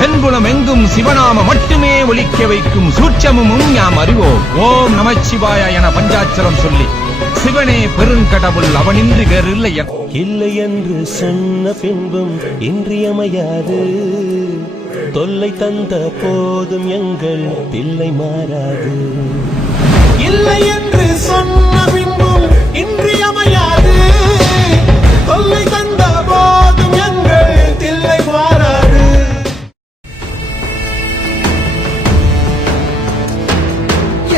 தென்புலம் எங்கும் சிவநாம மட்டுமே ஒலிக்க வைக்கும் சூட்சமும் யாம் அறிவோம். ஓம் நமச்சிவாய என பஞ்சாட்சரம் சொல்லி சிவனே பெருங்கடவுள் அவனின்றி வேறு இல்லை என்று சொன்ன பின்பும் இன்றியமையாது. தொல்லை தந்த போதும் எங்கள் தில்லை மாறாது. இல்லை என்று சொன்ன பின்பும் இன்றியமையாது. தொல்லை தந்த போதும் எங்கள் தில்லை மாறாது.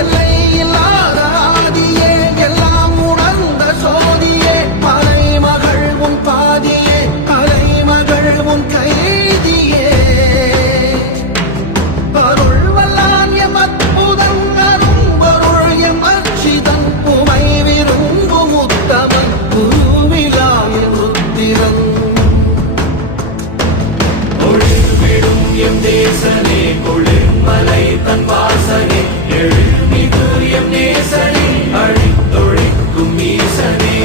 எல்லை இல்லாத ஆதியே, எல்லாம் உணர்ந்த சோதியே, மலைமகள் உன் பாதியே, கலைமகள் உன் கைதியே, அருள் வல்லான் எம் அற்புதம் அரும்பொருள் எம் அச்சிதன் உமை விரும்பும் உத்தமன் குருவிலாய ருத்திரன். ஒளிர்விடும் எம் தேசனே, கொளிர்மலை தன் வாசனே, எழுமிகு எம் நேசனே, அழித்தொழிக்கும் ஈசனே.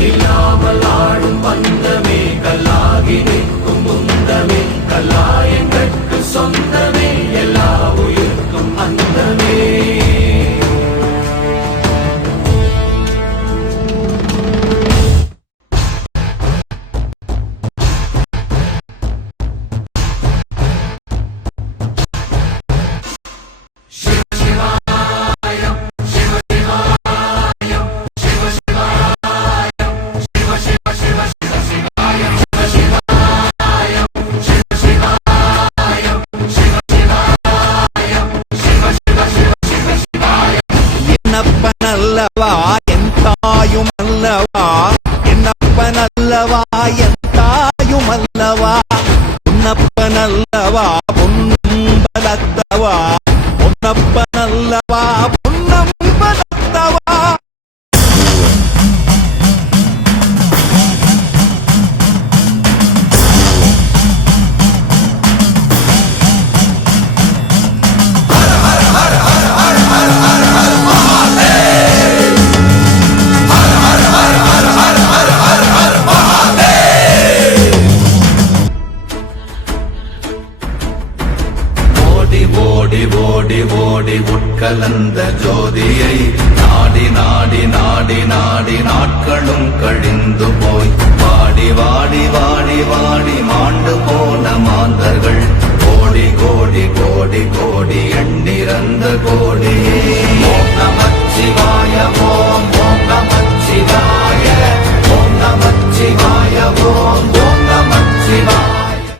நில்லாமல் ஆடும் பந்தமே, கல்லாகி நிற்கும் முந்தமே, கல்லாயங்கட்கு சொந்தமே, எல்லா உயிர்க்கும் அந்தமே. என்னப்பனல்லவா என் தாயும் அல்லவா, என்னப்பனல்லவா என் தாயும் அல்லவா, உன்னப்பனல்லவா பொன்னம்பலத்தவா, பொன்னப்பனல்லவா பொன்னம்பலத்தவா. ஓடி ஓடி ஓடி உட்கலந்த ஜோதியை நாடி நாடி நாடி நாடி நாட்களும் கழிந்து போய் வாடி வாடி வாடி வாடி மாண்டு போன மாந்தர்கள் கோடி கோடி கோடி கோடி எண்ணிறந்த கோடியே. ஓம் நமச்சிவாய.